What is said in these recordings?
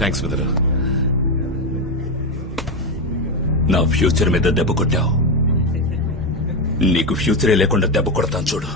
Thanks brother. నా future మీద దెబ్బ కొట్టావు, నీకు ఫ్యూచరే లేకుండా దెబ్బ కొడతాను చూడు.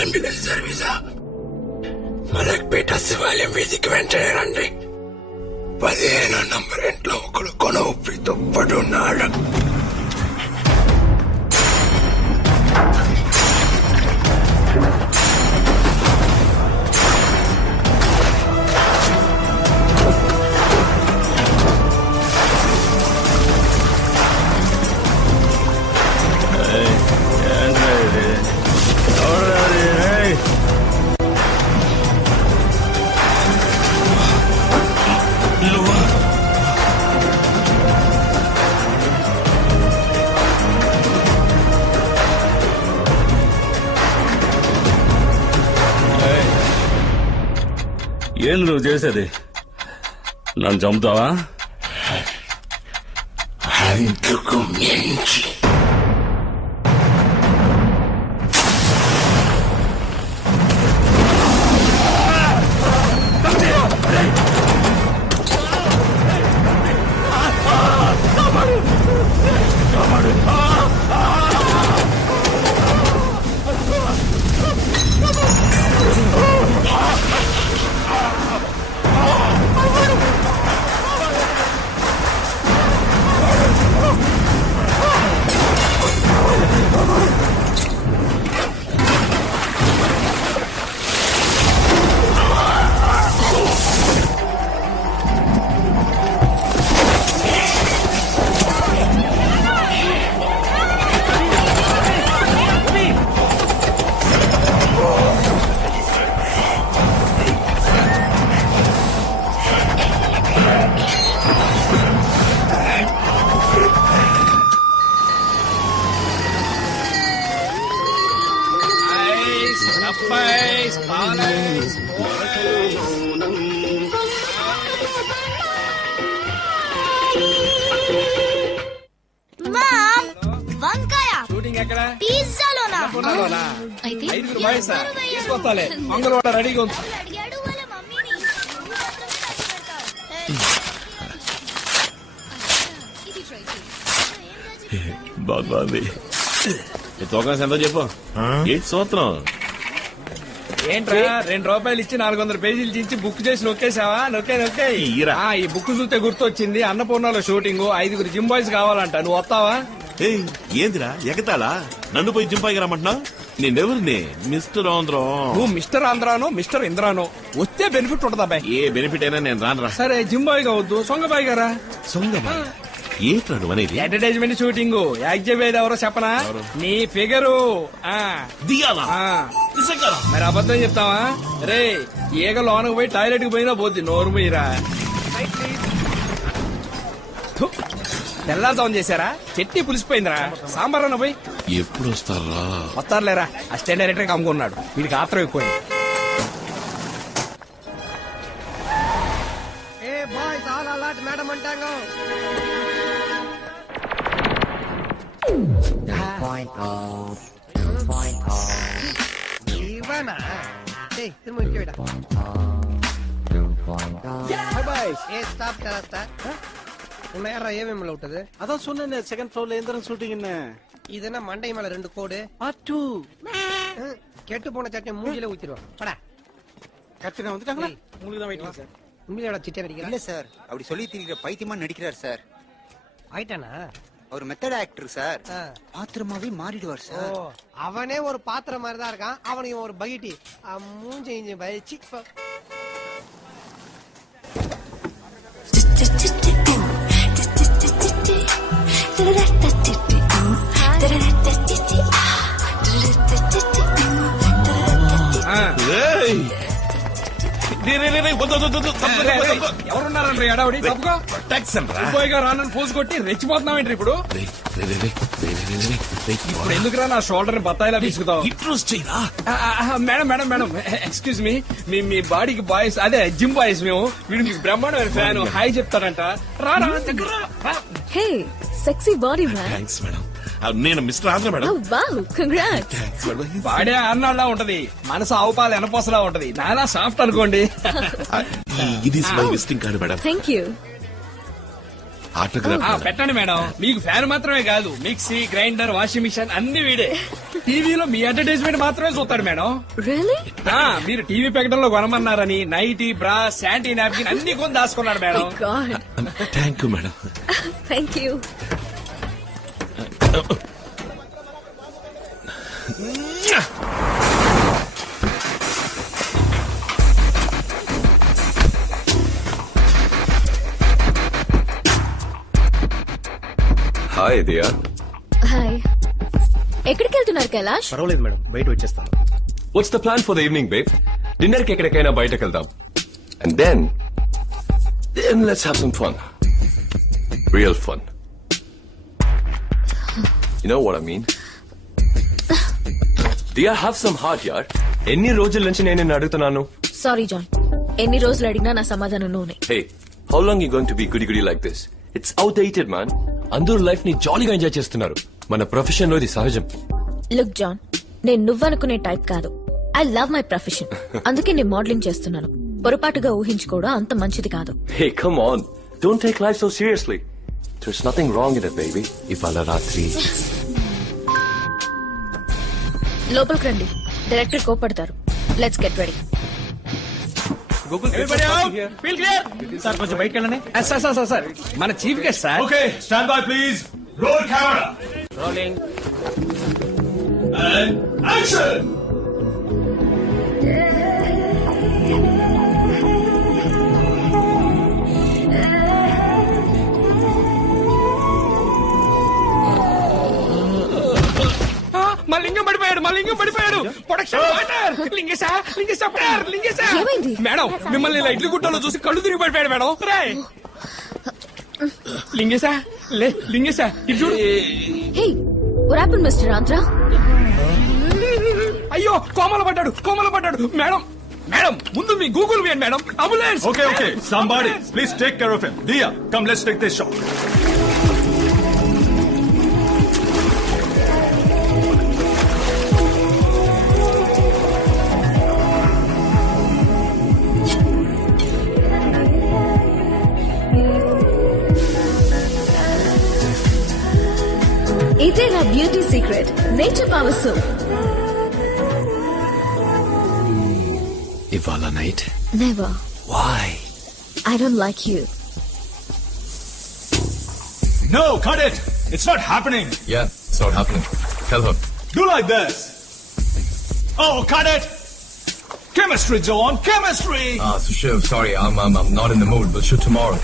అంబులెన్స్ సర్వీసా? మలక్పేట శివాలయం వీధికి వెంటనే రండి. 15 నంబర్ ఇంట్లో ఒకడు కొన ఊపిరితో పడున్నాడు. ఏం నువ్వు చేసేది? నన్ను చంపుతావా? అందుకు మించి మంగళవాడ రెడీగా ఉంది. బాగుంది. తోకస్ ఎంతో చెప్పు. ఏంటి సూత్రం? ఏంట్రా 2 రూపాయలు ఇచ్చి 400 పేజీలు చించి బుక్ చేసి నొక్కేసావా? నొక్కే ఈ బుక్ చూస్తే గుర్తొచ్చింది, అన్నపూర్ణలో షూటింగ్, 5 జిమ్ బాయ్స్ కావాలంట. నువ్వు వస్తావా? ఏందిరా ఎగతాళా? నన్ను పోయి జింపాయికి రమ్మంటున్నావు? నేనెవరిని? మిస్టర్ ఆంధ్రా. నువ్వు మిస్టర్ ఆంధ్రానో మిస్టర్ ఇంద్రానో వస్తే బెనిఫిట్ ఉంటదా బాయ్? ఏ బెనిఫిట్ అయినా నేను రానురా. సరే జిమ్ బాయ్ కావద్దు, సొంగబాయ్ గారా. సొంగబాయ్ ఏంట్రా నువ్వు అనేది? అడ్వర్టైజ్మెంట్ షూటింగ్ యాక్ట్ చేసేది ఎవరో చెప్పనా? నీ ఫిగరు దిగాలా? మరి అబద్ధం చెప్తావా? రే ఈగ లోనకు పోయి టాయిలెట్ కి పోయినా పోద్ది, నోరు పోయిరా. తెల్లారుజామున చేశారా? చట్నీ పులిసిపోయిందిరా. సాంబార్ అన్న పోయి. ఎప్పుడు వస్తారా? వస్తారులేరా, అసిస్టెంట్ డైరెక్టర్ కమ్ముకున్నాడు, వీడికి ఆత్రం ఎక్కువైంది. మేడం అంటాంగో ఇవనా ఉన్నాయారా? ఏమేమి ఉంటది? அதான் சொன்னேன் செகண்ட் ஃப்ளோர்ல எந்திரன் ஷூட்டிங் என்ன இதென்ன மண்டை மேல 2 கோடு பாட்டு கெட்டு போன சட்டை மூஞ்சில ஊத்திடுவோம். படா கட்சினா வந்துட்டாங்களா? உங்களுக்கு தான் வெயிட்டிங் சார். உண்மையோட சிட்டை நடிக்கிறா? இல்ல சார், அப்படி சொல்லி திரிகிற பைத்தியமா நடிக்கிறார் சார். ஆயிட்டானா? அவர் மெத்தட் ஆக்டர் சார் பாத்திரமாவே மாறிடுவார் சார். அவனே ஒரு பாத்திரம் மாதிரி தான் இருக்கான். அவனுக்கு ஒரு பகிட்டி மூஞ்சி இஞ்சி பயிற்சி. ఏయ్! రే, రే, రే, రే, వద్దు, వద్దు, వద్దు, తప్పు, తప్పు, తప్పు. ఎవరున్నారండి ఎడావిడి తప్పుగా Protection రా. పోయిగా రానని పోసు కొట్టి రెచ్చిపోతున్నావేంటి ఇప్పుడు రే, రే, రే, రే, రే, రే, రే, రే, ఇప్పుడు ఎందుకురా నా షోల్డర్ ని బత్తాయిలా తీసుకుతావు? ఇంట్రోస్ చేయరా. Madam madam madam excuse me మీ బాడీకి బాయ్స్ అదే జిమ్ బాయ్స్ మేము వీడు మీకు బ్రహ్మాండమైన ఫ్యాన్ హాయ్ చెప్తారంట. రా రా దగ్గర రా. Hey sexy body man. Thanks madam. నేను mister Andhra madam. Wow congrats. Thanks madam. Body అన్నాళ్ళ ఉంటది, మనసు ఆవుపాలు ఎనపోసలా ఉంటది. నాలా సాఫ్ట్ అనుకోండి. ఇది my visiting card madam. Thank you. Autograph పెట్టండి మేడం. మీకు ఫ్యాన్ మాత్రమే కాదు, మిక్సీ గ్రైండర్ వాషింగ్ మిషన్ అన్ని వీడే. టీవీలో మీ అడ్వర్టైజ్మెంట్ మాత్రమే చూస్తాడు మేడం. రియల్లీ? మీరు టీవీ ప్రకటనలో కొనమన్నారని నైటీ బ్రా శాంటీ నాప్కిన్ అన్ని కొని దాచుకున్నాడు madam. God. Thank you madam. Thank you. Hi Diya. Hi. ఎక్కడికి వెళ్తున్నారు కైలాష్? పర్వాలేదు మేడం, బయట వచ్చేస్తాను. What's the plan for the evening babe? Dinner కి ఎక్కడికైనా బయటకు వెళ్దాం. And then let's have some fun. Real fun. You know what I mean? Diya have some heart యార్. ఎన్ని రోజుల నుంచి నేను నిన్ను అడుగుతున్నాను. సారీ జాన్, ఎన్ని రోజులు అడిగినా నా సమాధానం నూనె. Hey, how long you going to be goody goody like this? It's outdated man. అందరూ లైఫ్ ని జాలీగా ఎంజాయ్ చేస్తున్నారు. మన ప్రొఫెషన్ లో ఇది సహజం. లుక్ జాన్, నేను నువ్వనుకునే టైప్ కాదు. I love my profession. అందుకే నేను మోడలింగ్ చేస్తున్నాను. పొరపాటుగా ఊహించుకోవడం అంత మంచిది కాదు. Hey come on, don't take life so seriously. There's nothing wrong in it baby. ఇవాళ రాత్రి లోపలికి రండి, డైరెక్టర్ కోపడతారు. Let's get ready. సార్ కొంచెం బయటకు వెళ్ళండి. సార్ మన chief guest sir. Okay stand by please. Roll camera. Rolling. Action. మా లింగం పడిపోయాడు. ప్రొడక్షన్ పార్ట్నర్ లింగేశా. ఏమైంది? మేడం మిమ్మల్ని ఇలా ఇడ్లీ గుట్టలో చూసి కళ్ళు తిరిగి పడిపోయాడు మేడం. రే లింగేశా ఇటు చూడు. Hey what happened mister Andhra? అయ్యో కోమల పడ్డాడు. మేడం ముందు మీ గూగుల్ వేయండి madam. Ambulance. Okay. Somebody, please take care of him. Dia, come, let's take this shot. ఇదే నా beauty secret, nature power soap. ఇవాళ night. Never. Why? I don't like you. No, cut it. It's not happening. Yeah, it's not happening. Tell her. Do like this. Oh, cut it. Chemistry, John. Chemistry. So Shiv, sorry, I'm not in the mood. We'll shoot tomorrow.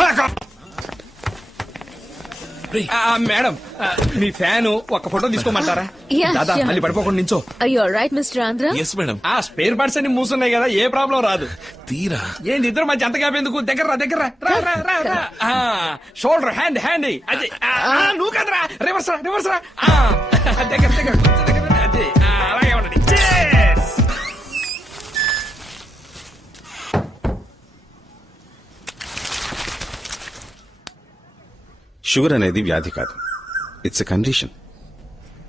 Pack up. Madam మీ fan ఒక photo తీసుకోమంటారా? Yeah, దాదా sure. మళ్ళీ పడిపోకుండా నించో. Are you alright, Mr. Andhra? Yes madam. ఆ spare parts అన్ని మూసున్నాయి కదా, ఏ ప్రాబ్లం రాదు. తీరా. ఏంది ఇద్దరు మంచి అంత కాపేందుకు? దగ్గర రా. షోల్డర్ హ్యాండ్ అది నువ్వు కదరా. రివర్స్ రా. దగ్గర అది అలాగే ఉండండి. Cheers. షుగర్ అనేది వ్యాధి కాదు, ఇట్స్ ఎ కండిషన్.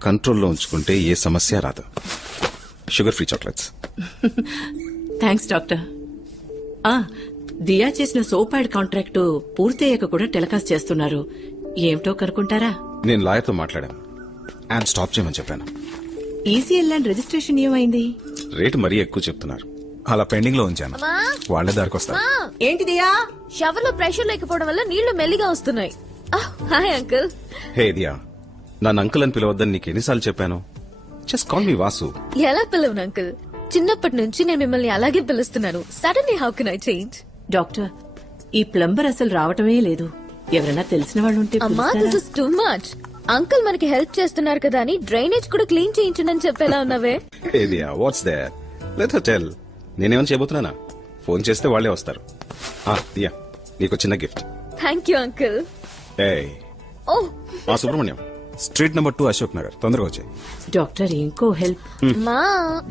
కంట్రోల్లో ఉంచుకుంటే ఏ సమస్య రాదు. Sugar free chocolates. Thanks doctor. Diya చేసిన సోప్ యాడ్ కాంట్రాక్టు పూర్తయ్యాక కూడా టెలికాస్ట్ చేస్తున్నారు. ఏమిటో కనుకుంటారా? నేను లాయర్తో మాట్లాడాను, యాడ్ స్టాప్ చేయమని చెప్పాను. ఈసీఎల్ ల్యాండ్ రిజిస్ట్రేషన్ ఏమైంది? రేటు మరీ ఎక్కువ చెప్తున్నారు, అలా పెండింగ్ లో ఉంచాను. అమ్మా వాళ్లే దారికి వస్తారు. ఏంటిదియా? షవర్ లో ప్రెషర్ లేకపోవడం వల్ల నీళ్లు మెల్లిగా వస్తున్నాయి. Hi uncle. హే దియా, నన్ను అంకుల్ అని పిలవద్దని నీకు ఎన్నిసార్లు చెప్పాను? Just call me Vasu. ఎలా పిలవను అంకుల్, చిన్నప్పటి నుంచి నేను మిమ్మల్ని అలాగే పిలుస్తున్నాను. Suddenly how can I change? Doctor, ఈ ప్లంబర్ అసలు రావటమే లేదు. ఎవరైనా తెలిసిన వాళ్ళు ఉంటే అమ్మా పిలుస్తారా? This is too much. Uncle మనకి హెల్ప్ చేస్తున్నారు కదా అని డ్రైనేజ్ కూడా క్లీన్ చేయించండి అని చెప్పేలా ఉన్నావే. Hey Diya, what's there? Let her tell. నేనేమని చేయబోతున్నానా? ఫోన్ చేస్తే వాళ్లే వస్తారు. దియా, నీకు చిన్న గిఫ్ట్. Thank you uncle. ఏయ్, ఓ సుబ్రహ్మణ్యం, స్ట్రీట్ నెంబర్ 2 అశోక్ నగర్. తొందరగా వచ్చాయి. డాక్టర్, ఇంకో హెల్ప్. మా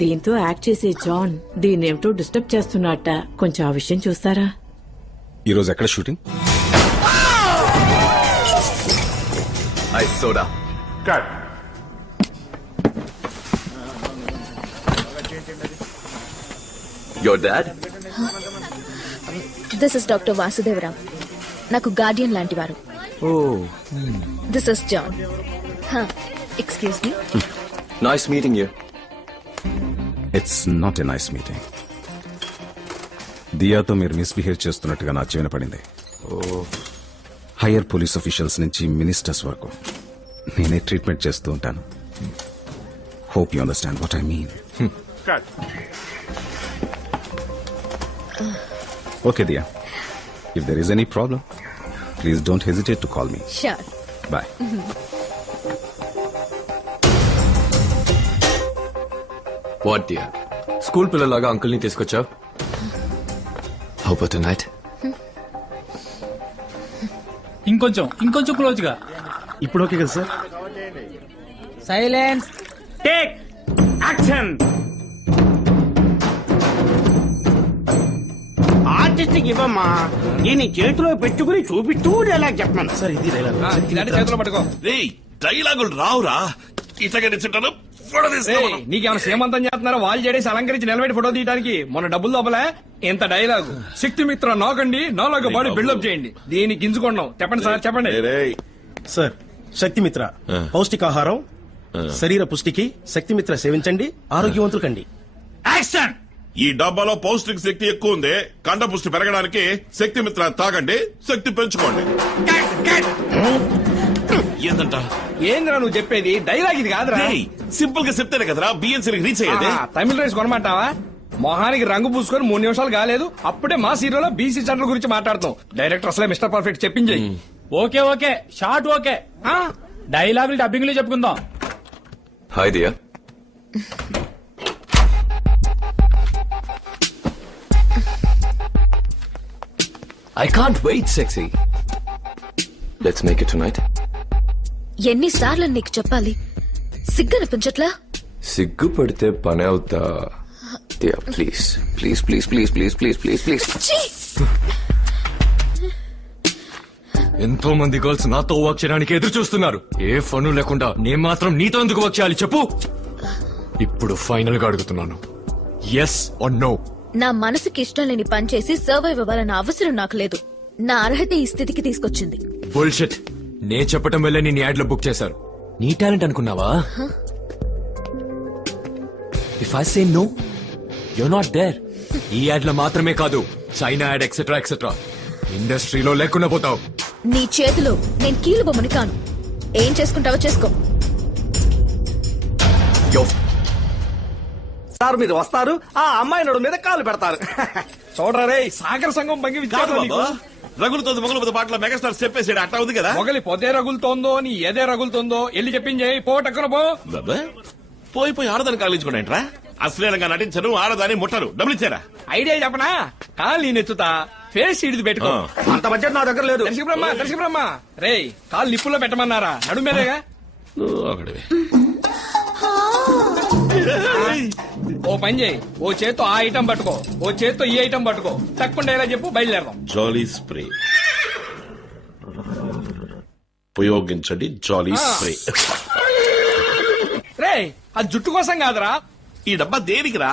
దీంతో యాక్ట్ చేసే జాన్ దీన్నేమిటో డిస్టర్బ్ చేస్తున్నట్ట. కొంచెం ఆ విషయం చూస్తారా? ఈ రోజు ఎక్కడ shooting? Ice soda. Cut. Your dad? This is doctor Vasudevarao, నాకు గార్డియన్ లాంటి వారు. This is John. Excuse me. Nice meeting you. It's not a nice meeting. దియాతో మీరు మిస్బిహేవ్ చేస్తున్నట్టుగా నా చెవిన పడింది. హయ్యర్ పోలీస్ ఆఫీషియల్స్ నుంచి మినిస్టర్స్ వరకు నేనే ట్రీట్మెంట్ చేస్తూ ఉంటాను. Hope you understand what I mean. Okay Diya, if there is any problem please don't hesitate to call me. Sure. Bye. What dear? School పిల్లలాగా అంకుల్ని తీసుకొచ్చావు. How about tonight? ఇంకొంచెం close గా. ఇప్పుడు ఓకే కదా సార్? Silence, take action. ఆర్టిస్ట్కి ఇవ్వమ్మా, దీన్ని చేతిలో పెట్టుకుని చూపిస్తూ డైలాగ్ చెప్పమను. సార్ ఇది డైలాగ్. ఇలాంటి చేతిలో పట్టుకో. రేయ్, డైలాగులు రావురా. ఇట్లాగే నిల్చుంటాను. ఫోటో తీస్తాను. నీకేమైనా సేమంతం చేస్తున్నారో వాళ్ళు చేసి అలంకరించి నిలబెట్టి ఫోటో తీయడానికి? మొన్న డబ్బులు లోపలే ఇంత డైలాగు. శక్తిమిత్ర నాకండి, నాలాగా బాడీ బిల్డప్ చేయండి. దీన్ని గింజుకున్నాం. చెప్పండి సార్, చెప్పండి. సార్, శక్తిమిత్ర పౌష్టికాహారం, శరీర పుష్టికి శక్తిమిత్ర సేవించండి, ఆరోగ్యవంతులు కండి. యాక్షన్. ఈ డబ్బాలో పౌష్టిక శక్తి ఎక్కువ ఉంది. కండ పుష్టి పెరగడానికి శక్తి మిత్ర తాగండి, శక్తి పెంచుకోండి. ఏందంట? ఏంద్రా నువ్వు చెప్పేది? డైలాగ్ ఇది కాదురా. సింపుల్ గా చెప్తేనే కదరా బిఎన్సీకి రీచ్ అయ్యేది. తమిళ రైస్ కొనమంటావా? మొహానికి రంగు పూసుకొని 3 నిమిషాలు కాలేదు, అప్పుడే మా సీరియల్లో బీసీ సెంటర్ గురించి మాట్లాడుతాం. డైరెక్టర్ అసలే మిస్టర్ పర్ఫెక్ట్ చెప్పించి. Okay short okay. డైలాగులు డబ్బింగ్ లో చెప్పుకుందాం. Hi dear. I can't wait, sexy. Let's make it tonight. ఎన్నిసార్లు నీకు చెప్పాలి? సిగ్గనిపించట్లా? సిగ్గుపడితే పని అవుతా. Dear, please. Please, please, please, please, please, please, please. ఎంతో మంది గర్ల్స్ నాతో వర్క్ చేయడానికి ఎదురు చూస్తున్నారు. ఏ ఫను లేకుండా నేను మాత్రం నీతో ఎందుకు వర్క్ చేయాలి చెప్పు? ఇప్పుడు ఫైనల్ గా అడుగుతున్నాను, ఎస్ ఆర్ నో? నా మనసుకి ఇష్టం లేని పని చేసి సర్వైవ్ అవ్వాలన్న అవసరం నాకు లేదు. నా అర్హత ఈ స్థితికి తీసుకొచ్చింది. బుల్షిట్. నే చెప్పటం వల్లే నేను యాడ్ లో బుక్ చేశారు. నీ టాలెంట్ అనుకున్నావా? If I say no, you not there. ఈ యాడ్ లో మాత్రమే కాదు, చైనా యాడ్ ఎక్సెట్రా ఎక్సెట్రా ఇండస్ట్రీలో లేకుండా పోతావు. నీ చేతిలో నేను కీలు బొమ్మని కాను. ఏం చేసుకుంటావో చేసుకో. సార్ మీరు వస్తారు, ఆ అమ్మాయి నడు మీద కాలు పెడతారు. చూడరా రే, సాగర సంఘం భంగి రగులుతోంది మొగలపోతే పాటలో మెగాస్టార్ చెప్పేసాడు. అట్టా ఉంది కదా. మొగలి పొదే రగులుతోందో నీ ఏదే రగులుతోందో ఎల్లి చెప్పించే. పోటక్కన పో. పోయి ఆడదాన్ని కాలించుకోండి. అశ్లీలంగా నటించను, ఆడదాన్ని ముట్టరు. డబ్బులు ఇచ్చారా? ఐడియా చెప్పనా? కాలు నేను ఎత్తుతా, ఫేస్ ఇడిది పెట్టుకో. అంత బడ్జెట్ నా దగ్గర లేదు. దర్శక బ్రహ్మ రే, కాలు నిప్పుల్లో పెట్టమన్నారా? నడుమేదేగా. ఓ పని చేయి, ఓ చేత్తో ఆ ఐటమ్ పట్టుకో, ఓ చేత్తో ఈ ఐటమ్ పట్టుకో. తక్కువ ఎలా చెప్పు, బయలుదేరదాం. జాలీ స్ప్రే ఉపయోగించండి. జాలీ స్ప్రే. రే, అది జుట్టు కోసం కాదురా. ఈ డబ్బా దేనికిరా?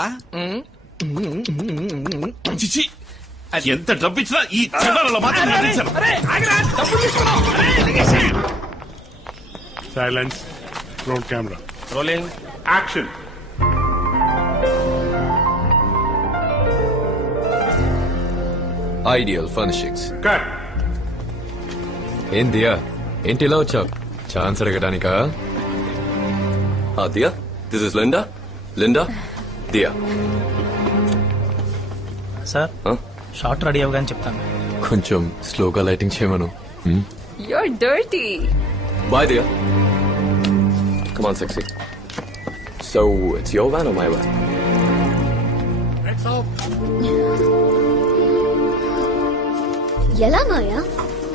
చిచి, ఎంత డబ్బు ఇచ్చినా ఈ చండాలలో మాత్రం నటించరు. Silence. Roll camera. Rolling. Action. Ideal furnishings. Cut. ఏం దియా, ఏంటి ఇలా వచ్చావు? ఛాన్స్ అడగడానికా? Diya, this is Linda. Linda, Diya. Sir shot ready అవ్వగానే చెప్తాను. కొంచెం స్లోగా లైటింగ్ చేయమను. You're dirty. Bye, dear. Come on, sexy. So, it's your van or my van? ఎలా మాయా?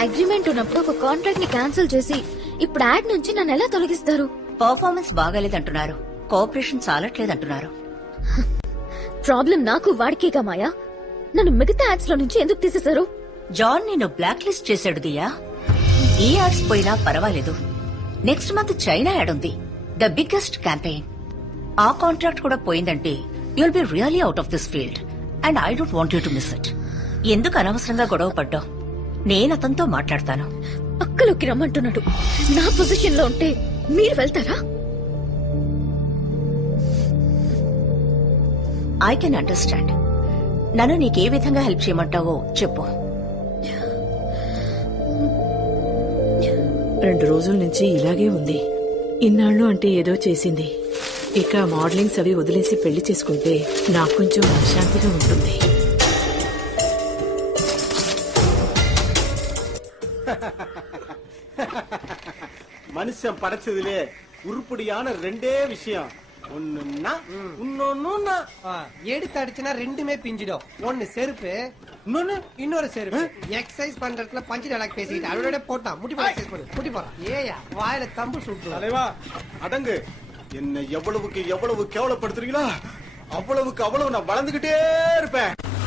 అగ్రిమెంట్ ఉన్నప్పుడు ఒక కాంట్రాక్ట్ ని క్యాన్సిల్ చేసి ఇప్పుడు యాడ్ నుంచి నన్ను ఎలా తొలగిస్తారు? పర్ఫార్మెన్స్ బాగాలేదంటున్నారు, కోఆపరేషన్ చాలట్లేదంటున్నారు. ప్రాబ్లం నాకు వాడికేగా మాయా. నన్ను మిగతా యాడ్స్ లో నుంచి ఎందుకు తీసేశారు? జాన్ నిన్ను బ్లాక్ లిస్ట్ చేశాడు దియా. ఈ యాడ్స్ పోయినా పర్వాలేదు, నెక్స్ట్ మంత్ చైనా యాడ్ ఉంది, ద బిగ్గెస్ట్ క్యాంపెయిన్. ఆ కాంట్రాక్ట్ కూడా పోయిందంటే you'll be really out of this field and I don't want you to miss it. ఎందుకు అనవసరంగా గొడవ పడ్డావు? నేను అతనితో మాట్లాడతాను. అక్కలోకి రమ్మంటున్నాడు. నా పొజిషన్ లో ఉంటే మీరు వెళ్తారా? I can understand. నన్ను నీకే విధంగా హెల్ప్ చేయమంటావో చెప్పు. 2 రోజుల నుంచి ఇలాగే ఉంది. ఇన్నాళ్ళు అంటే ఏదో చేసింది. ఇక మోడలింగ్స్ అవి వదిలేసి పెళ్లి చేసుకుంటే నాకు కొంచెం మనశ్శాంతిగా ఉంటుంది. மனுஷன் படைச்சதுலே உருப்படியான 2 விஷயம். ஒண்ணுன்னா இன்னொன்னு எடுத்து அடிச்சுனா ரெண்டுமே பிஞ்சிடும். ஒன்னு செருப்பு, இன்னொரு செருப்பு. எக்ஸசைஸ் பண்றதுல பஞ்சு டயலாக் பேசிட்டு அதோட போட்டான். முட்டி போட எக்ஸசைஸ் பண்ணு. முட்டி போறான். ஏயா வாயில தம்பு சுட்டு. தலைவா அடங்கு. என்ன எவ்வளவுக்கு எவ்வளவு கேவலப்படுத்துறீங்களா அவ்வளவுக்கு அவ்வளவு நான் வளர்ந்துகிட்டே இருப்பேன்.